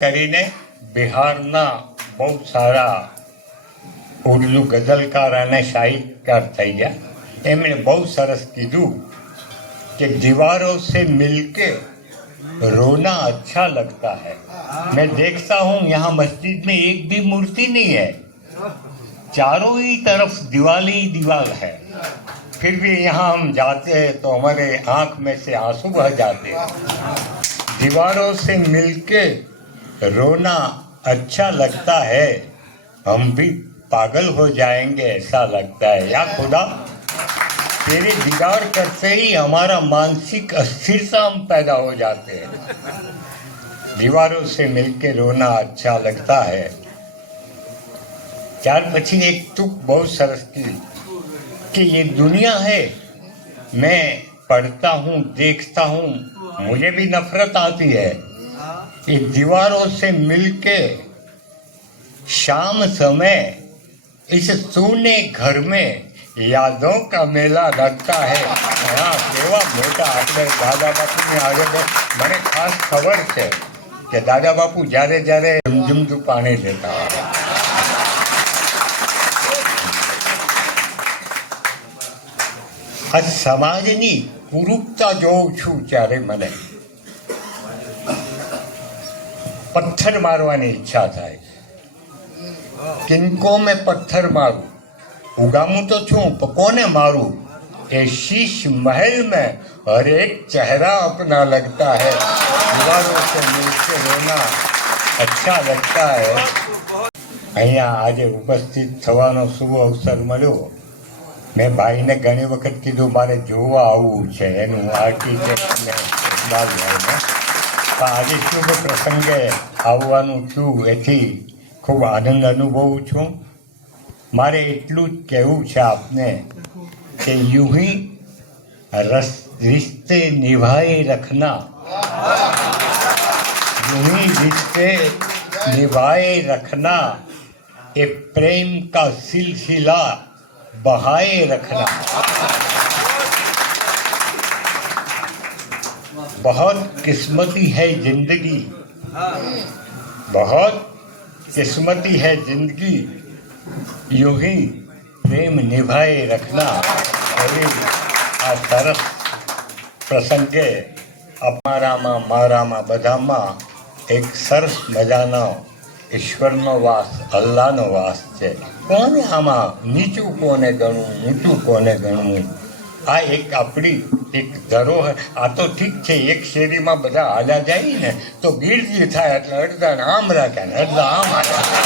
કરીને બિહારના બહુ સારા ઉર્દू ગઝલકાર અને સાહિત્યકાર થઈ ગયા। એમણે બહુ સરસ કીધું कि दीवारों से मिलके रोना अच्छा लगता है। मैं देखता हूँ यहाँ मस्जिद में एक भी मूर्ति नहीं है, चारों ही तरफ दीवार ही दीवार है, फिर भी यहाँ हम जाते हैं तो हमारे आँख में से आंसू बह जाते हैं। दीवारों से मिलके रोना अच्छा लगता है, हम भी पागल हो जाएंगे ऐसा लगता है। या खुदा, तेरे दीदार करते ही हमारा मानसिक अस्थिरता हम पैदा हो जाते हैं। दीवारों से मिलके रोना अच्छा लगता है। ત્યાર પછી એક તુક બહુ સરસ की कि ये दुनिया है, मैं पढ़ता हूँ देखता हूँ, मुझे भी नफरत आती है। ये दीवारों से मिलके शाम समय इस सूने घर में યાદોं का મેલા लगता है। હા, કેવા મોટા આપણે દાદા બાપુની આગળ મને ખાસ ખબર છે કે દાદા બાપુ જ્યારે જ્યારે ઝમઝમતું પાણી લેતા હોય, આ સમાજની કુરૂપતા જોઉં છું ત્યારે મને પથ્થર મારવાની ઈચ્છા થાય। કિनको મેં પથ્થર મારું, उगामू तो छूं पर कोने मारूं, ये शीश महल में हर एक चेहरा अपना लगता है। दीवारों से मिलके रोना अच्छा लगता है। અહીંયા આજે ઉપસ્થિત થવાનો શુભ અવસર મળ્યો। મેં ભાઈને ઘણી વખત કીધું મારે જોવા આવવું છે એનું આર્કિટેક્ટને પણ આજે શુભ પ્રસંગે આવવાનું છું, એથી ખૂબ આનંદ અનુભવું છું। મારે એટલું જ કહેવું છે આપને કે यूं ही रिश्ते निभाए रखना, यूं ही रिश्ते निभाए रखना, ये प्रेम का सिलसिला बहाए रखना। बहुत किस्मती है जिंदगी, बहुत किस्मती है जिंदगी, यूं ही प्रेम निभाए रखना। એવી આ સરસ પ્રસંગે અમારામાં મારામાં બધામાં એક સરસ મજાનો ઈશ્વરનો વાસ, અલ્લાહનો વાસ છે। કોને આમાં નીચું કોને ગણવું, ઊંચું કોને ગણવું, આ એક આપણી એક ધરોહર। આ તો ઠીક છે, એક શેરીમાં બધા હાલ્યા જાય ને તો ગીરજી થાય એટલે અડધાને આમ રાખે ને અડધા આમ રાખે,